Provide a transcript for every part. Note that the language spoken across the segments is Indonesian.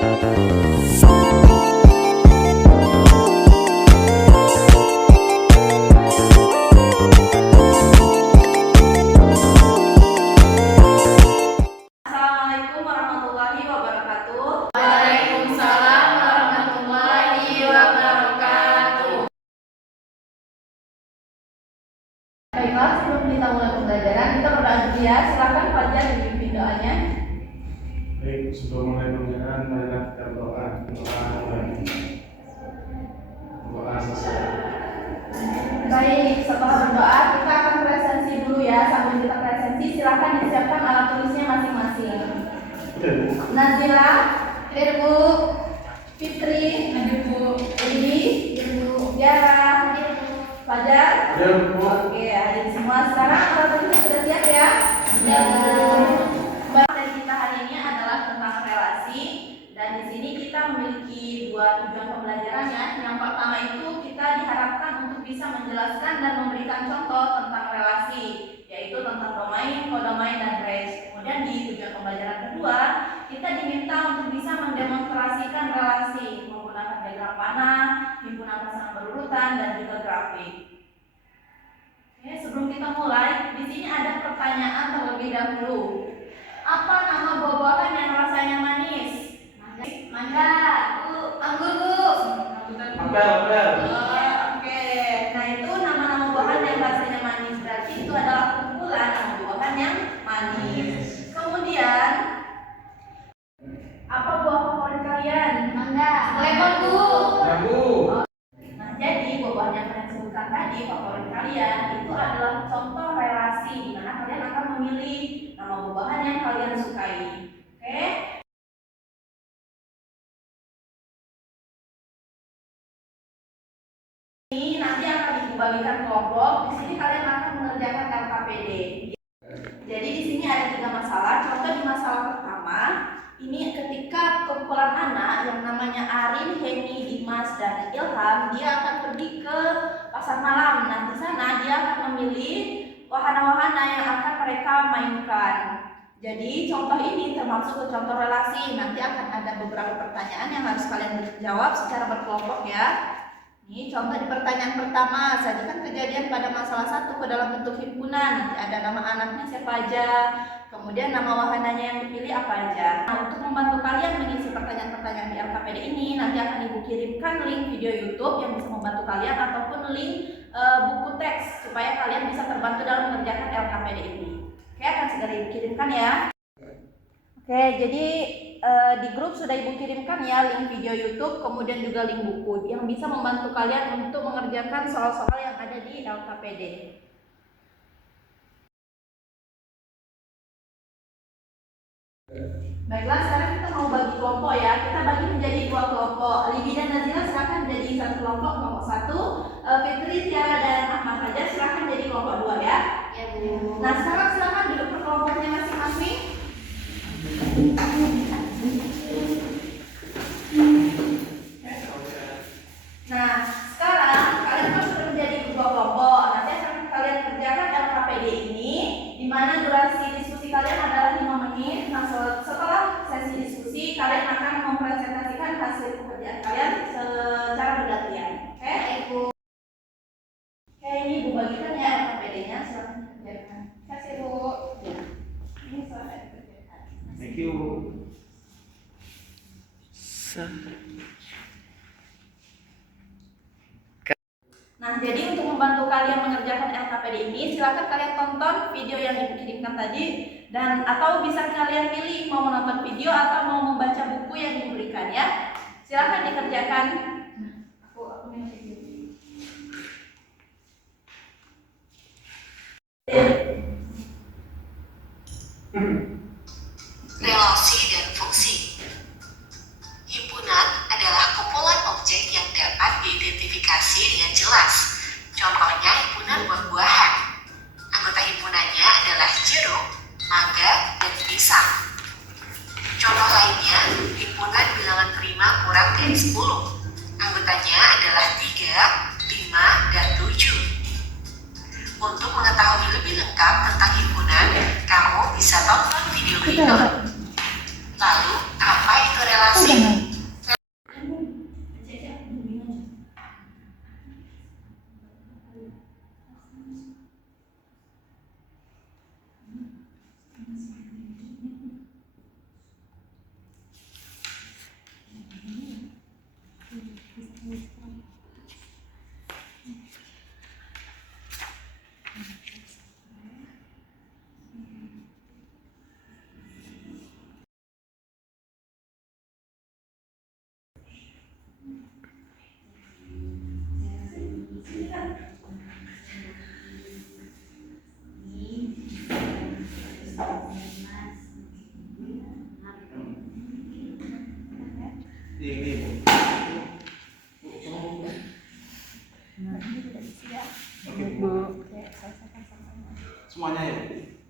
Assalamualaikum warahmatullahi wabarakatuh. Waalaikumsalam warahmatullahi wabarakatuh. Baiklah, sebelum kita mulai pembelajaran, kita berdoa dulu ya. Silakan Fajar dipimpin doanya. Baik, sebelum mulai pembelajaran, marilah kita berdoa. Doa selesai. Baik, setelah berdoa kita akan presensi dulu ya. Sambil kita presensi, silakan disiapkan alat tulisnya masing-masing. Nazila, hadir Bu. Fitri, hadir Bu. Edi, hadir Bu. Yara, hadir Bu. Fajar, Hadir Bu. Oke, hadir semua. Sekarang alat tulisnya sudah siap ya? Ya, Bu. Materi kita hari ini adalah tentang relasi, dan di sini kita memiliki dua tujuan pembelajarannya. Yang pertama itu kita diharapkan untuk bisa menjelaskan dan memberikan contoh tentang relasi, yaitu tentang domain, kodomain, dan range. Kemudian di tujuan pembelajaran kedua, kita diminta untuk bisa mendemonstrasikan relasi menggunakan diagram panah, himpunan pasangan berurutan, dan juga grafik. Oke, sebelum kita mulai, di sini ada pertanyaan terlebih dahulu. Apa nama buah-buahan yang rasanya manis? Mangga, Bu. Anggur, Bu. Apel. Oke. Nah, itu nama-nama buahan yang rasanya manis. Berarti itu adalah kumpulan nama buahan yang manis. Kemudian, apa buah favorit kalian? Mangga. Lemon, Bu. Jambu. Nah, jadi buah-buahan yang kalian sebutkan tadi, favorit kalian, itu adalah contoh relasi di mana kalian akan memilih nama buah-buahan yang kalian sukai. Oke? Ini nanti akan dibagikan kelompok. Di sini kalian akan mengerjakan LKPD. Jadi di sini ada 3 masalah. Contoh di masalah pertama, ini ketika kumpulan anak yang namanya Arin, Heni, Dimas, dan Ilham, dia akan pergi ke pasar malam. Nah, di sana dia akan memilih wahana-wahana yang akan mereka mainkan. Jadi contoh ini termasuk ke contoh relasi. Nanti akan ada beberapa pertanyaan yang harus kalian jawab secara berkelompok ya. Ini contoh di pertanyaan pertama, sajikan kejadian pada masalah 1 ke dalam bentuk himpunan. Nanti ada nama anaknya siapa aja, kemudian nama wahananya yang dipilih apa aja. Nah, untuk membantu kalian mengisi pertanyaan-pertanyaan di LKPD ini, nanti akan Ibu kirimkan link video YouTube yang bisa membantu kalian, ataupun link buku teks supaya kalian bisa terbantu dalam mengerjakan LKPD ini. Oke, akan segera Ibu kirimkan ya. Oke, jadi di grup sudah Ibu kirimkan ya link video YouTube, kemudian juga link buku yang bisa membantu kalian untuk mengerjakan soal-soal yang ada di LKPD. Baiklah, sekarang kita mau bagi kelompok ya. Kita bagi menjadi 2 kelompok. Libi dan Nazila silakan jadi 1 kelompok 1. Fitri, Tiara, dan Ahmad Fajar silakan jadi kelompok 2 ya. Ya, Bu. Nah, sekarang silakan duduk per kelompoknya masing-masing. Nah, sekarang kalian kan sudah menjadi 2 kelompok. Nanti akan kalian kerjakan LKPD ini, di mana durasi diskusi kalian adalah 5 menit. Nah, setelah sesi diskusi, kalian akan mempresentasikan hasil pekerjaan kalian secara bergantian. Oke? Oke, ini Ibu bagikan ya LKPD-nya. Silakan kerjakan. Terima kasih, Bu. Ya. Ini silakan dikerjakan. Thank you, Bu. Nah, jadi untuk membantu kalian mengerjakan LKPD ini, silakan kalian tonton video yang Ibu kirimkan tadi, dan atau bisa kalian pilih mau menonton video atau mau membaca buku yang diberikan ya. Silakan dikerjakan. Aku minta video. Relasi dan fungsi. Himpunan adalah kumpulan objek yang dapat diidentifikasi dengan jelas. Contohnya himpunan buah-buahan. Anggota himpunannya adalah jeruk, mangga, dan pisang. Contoh lainnya, himpunan bilangan prima kurang dari 10. Anggotanya adalah 3, 5, dan 7. Untuk mengetahui lebih lengkap tentang himpunan, kamu bisa tonton video berikut. Lalu, apa itu relasi? Ini Bu. Nah, ini sudah siap. Oke Bu. Bu, saya selesaikan sama-sama. Semuanya ya Bu.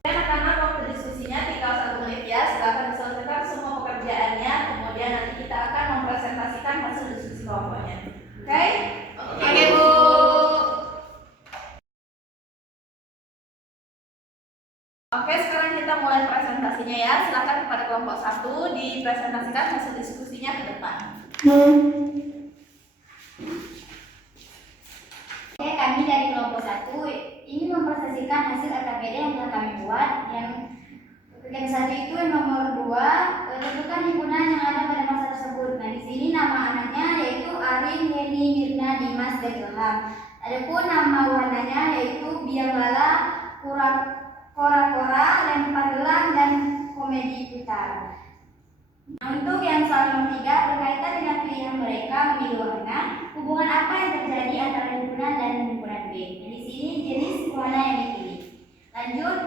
Anak-anak waktu diskusinya tinggal 1 menit ya, silakan diselesaikan semua pekerjaannya, kemudian nanti kita akan mempresentasikan hasil diskusi kelompoknya. Oke? Oke, Bu. Oke, sekarang kita mulai presentasinya ya. Silakan kepada kelompok 1 dipresentasikan hasil diskusinya ke depan. Oke, kami dari kelompok 1 ingin mempresentasikan hasil LKPD yang telah kami buat. Yang satu itu nomor 2, tentukan himpunan yang ada pada masa tersebut. Nah, di sini nama anaknya yaitu Arin, Heni, Mirna, Dimas, dan Ilham. Adapun nama warnanya yaitu biang lala, kora-kora, lempar gelang, dan komedi putar. Nah, untuk yang soal nomor 3 berkaitan dengan pilihan mereka memilih warna, hubungan apa yang terjadi antara himpunan dan himpunan B. Nah, di sini jenis warna yang dipilih. Lanjut.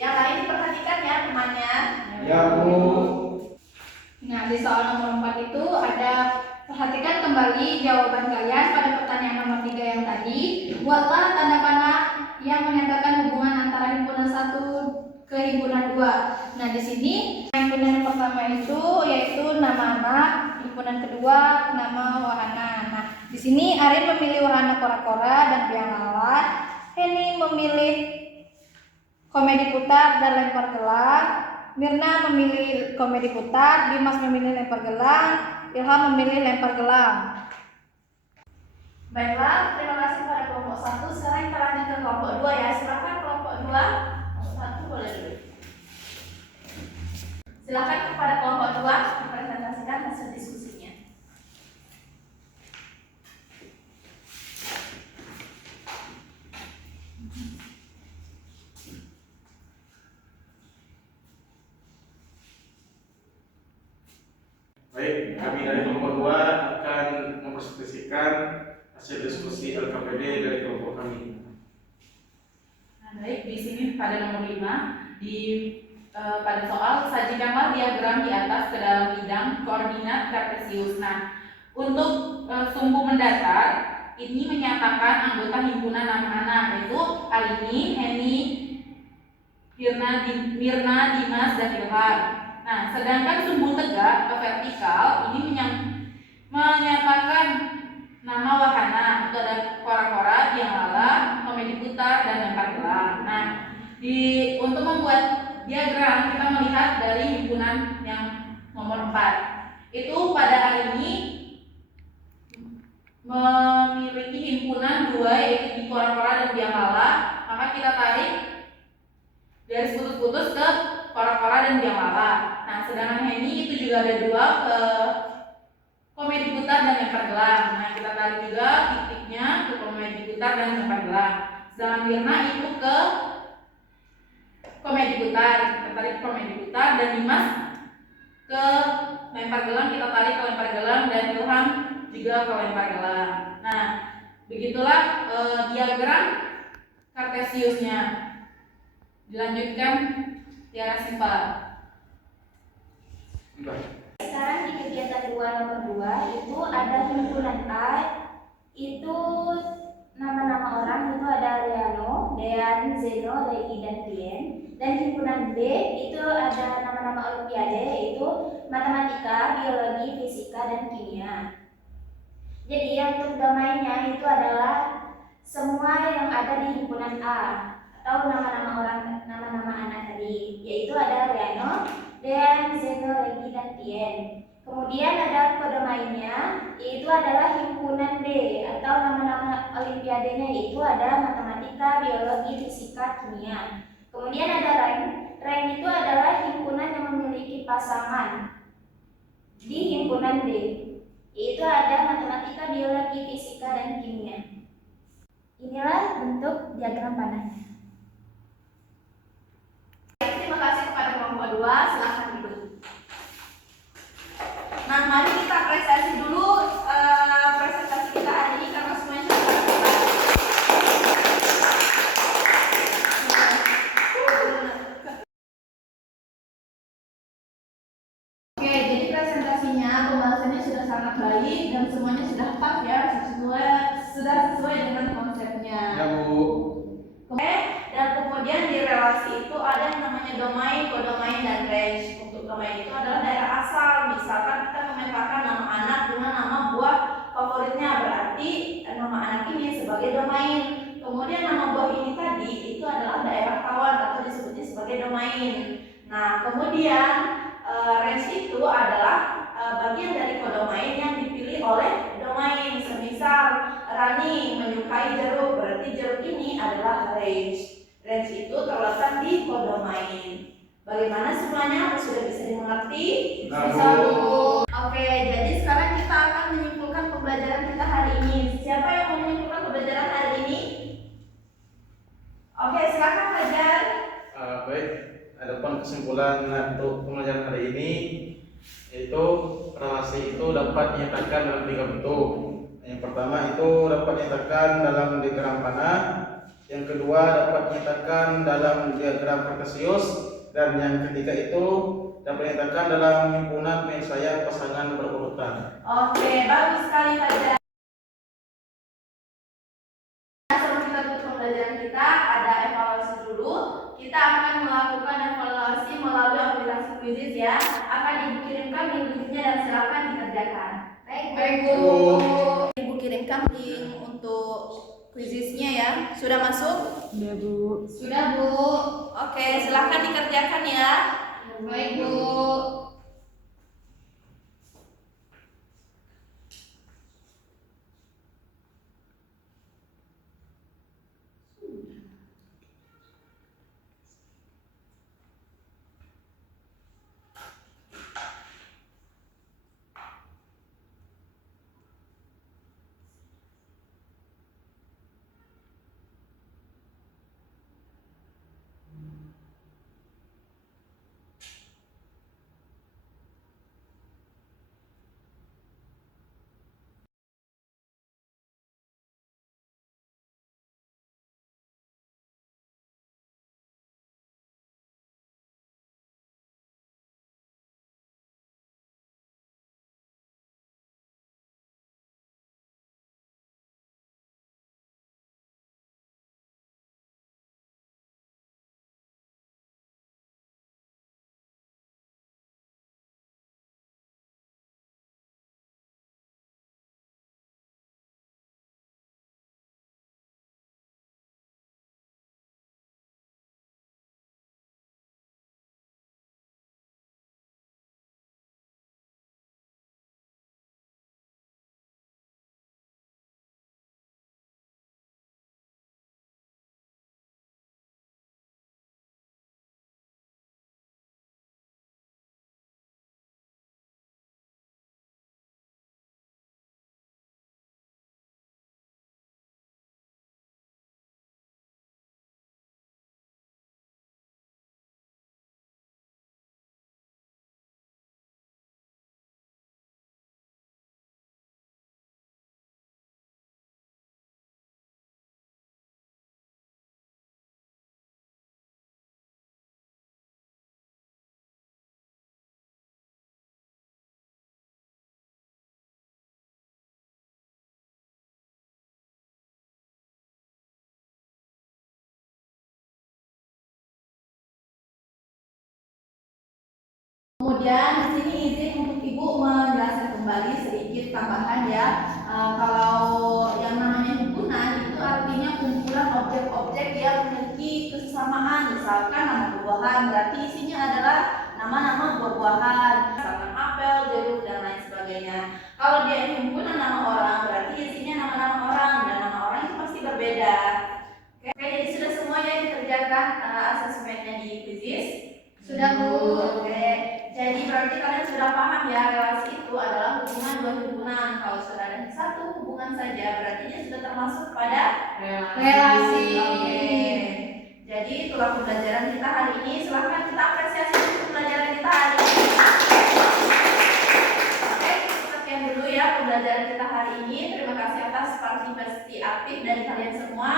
Yang lain diperhatikan ya temannya. Ya Bu. Nah, di soal nomor 4 itu ada perhatikan kembali jawaban kalian pada pertanyaan nomor 3 yang tadi. Buatlah tanda panah yang menyatakan hubungan antara himpunan 1 ke himpunan 2. Nah, di sini himpunan yang pertama itu yaitu nama anak, himpunan kedua nama wahana. Nah, di sini Arin memilih wahana kora-kora dan biang lala, Heni memilih komedi putar dan lempar gelang, Mirna memilih komedi putar, Dimas memilih lempar gelang, Ilham memilih lempar gelang. Baiklah, terima kasih pada kelompok 1. Sekarang kita lanjut ke kelompok 2 ya. Silakan kelompok 2. Kelompok 1 boleh dulu. Silakan kepada kelompok 2 mempresentasikan hasil diskusinya. Baik, kami dari kelompok 2 akan mempresentasikan hasil diskusi LKPD dari kelompok kami. Nah, baik, di sini pada nomor 5 pada soal sajikanlah diagram di atas ke dalam bidang koordinat kartesius. Nah, untuk sumbu mendatar ini menyatakan anggota himpunan anak-anak yaitu Arini, Heni, Mirna, Dimas, dan Ilham. Nah, sedangkan sumbu tegak atau vertikal ini menyatakan nama wahana, itu ada kora-kora, biang lala, komedi putar, dan lempar gelang. Nah, untuk membuat diagram kita melihat dari himpunan yang nomor 4. Itu pada hari ini memiliki himpunan 2 yaitu di kora-kora dan biang lala, maka kita tarik garis putus-putus ke kora-kora dan biang lala. Nah, sedangkan Heni itu juga ada 2 ke komedi putar dan lempar gelang. Nah, kita tarik juga titiknya ke komedi putar dan lempar gelang. Sedangkan Mirna itu ke komedi putar, kita tarik komedi putar, dan Dimas ke lempar gelang, kita tarik ke lempar gelang dan Ilham juga kelempar gelang. Nah, begitulah diagram Kartesiusnya. Dilanjutkan Tiara Siva. Sekarang di kegiatan 2 nomor 2 itu ada himpunan A, itu nama-nama orang itu ada Reano, Dean, Zeno, Regi, dan Tien. Dan himpunan B itu ada nama-nama olimpiade yaitu matematika, biologi, fisika, dan kimia. Jadi untuk domainya itu adalah semua yang ada di himpunan A atau nama-nama orang, nama-nama anak tadi, yaitu ada Reano, Dean, Zeno, Regi, dan Tien. Kemudian ada kodomainya, yaitu adalah himpunan B atau nama-nama olimpiadenya, yaitu ada matematika, biologi, fisika, kimia. Kemudian ada rank. Rank itu adalah himpunan yang memiliki pasangan di himpunan D, yaitu ada matematika, biologi, fisika, dan kimia. Inilah bentuk diagram panahnya. Terima kasih kepada kelompok 2, silahkan duduk. Nah, mari kita apresiasi dulu presentasi kita hari ini karena semuanya sudah terlihat. Oke, jadi presentasinya pembahasannya sudah sangat baik dan semuanya sudah pas ya, sudah sesuai dengan konsepnya. Ya, Bu. Oke, dan kemudian di relasi itu ada yang namanya domain, kodomain, dan range. Untuk domain itu adalah daerah asal. Misalkan kita memetakan nama anak dengan nama buah favoritnya, berarti nama anak ini sebagai domain. Kemudian nama buah ini tadi itu adalah daerah tawar atau disebutnya sebagai domain. Nah, kemudian range itu adalah bagian dari kodomain yang dipilih oleh domain. Semisal Rani menyukai jeruk, berarti jeruk ini adalah range. Range itu terletak di kodomain. Bagaimana semuanya? Sudah bisa dimengerti? Bisa, Bu. Oke, jadi sekarang kita akan menyimpulkan pembelajaran kita hari ini. Siapa yang mau menyimpulkan pembelajaran hari ini? Oke, silakan Fajar. Baik, adapun kesimpulan untuk pembelajaran hari ini yaitu relasi itu dapat dinyatakan dalam 3 bentuk. Yang pertama itu dapat dinyatakan dalam diagram panah, yang kedua dapat dinyatakan dalam diagram Kartesius, dan yang ketiga itu dapat dinyatakan dalam himpunan penyelesaian pasangan berurutan. Oke, bagus sekali Fajar. Sebelum kita tutup pembelajaran kita, ada evaluasi dulu. Kita akan melakukan evaluasi melalui aplikasi Quizizz ya. Akan Ibu kirimkan link-linknya dan silakan dikerjakan. Baik Bu. Ibu kirimkan link untuk Quizizz-nya ya. Sudah masuk? Sudah, Bu. Sudah Bu. Oke, silakan dikerjakan ya. Baik Bu. Kemudian di sini izin untuk Ibu menjelaskan kembali sedikit tambahan ya. Kalau yang namanya himpunan itu artinya kumpulan objek-objek yang memiliki kesamaan. Misalkan nama buah-buahan berarti isinya adalah nama-nama buah-buahan, misalkan apel, jeruk dan lain sebagainya. Kalau dia himpunan nama orang berarti isinya nama-nama orang dan nama orang itu pasti berbeda. Oke, jadi sudah semua ya dikerjakan asesmennya di Quizizz? Sudah, Bu. Oke. Jadi berarti kalian sudah paham ya relasi itu adalah hubungan dua hubungan. Kalau sudah ada satu hubungan saja berarti dia sudah termasuk pada Relasi. Oke. Jadi itulah pembelajaran kita hari ini. Silahkan kita apresiasi pembelajaran kita hari ini. Oke, sekian dulu ya pembelajaran kita hari ini. Terima kasih atas partisipasi aktif dari kalian semua.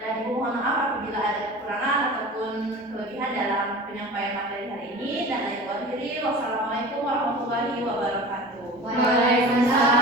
Dan Ibu mohon maaf apabila ada kekurangan ataupun kelebihan dalam penyampaian materi hari ini. Dan akhiri, wassalamualaikum warahmatullahi wabarakatuh. Waalaikumsalam.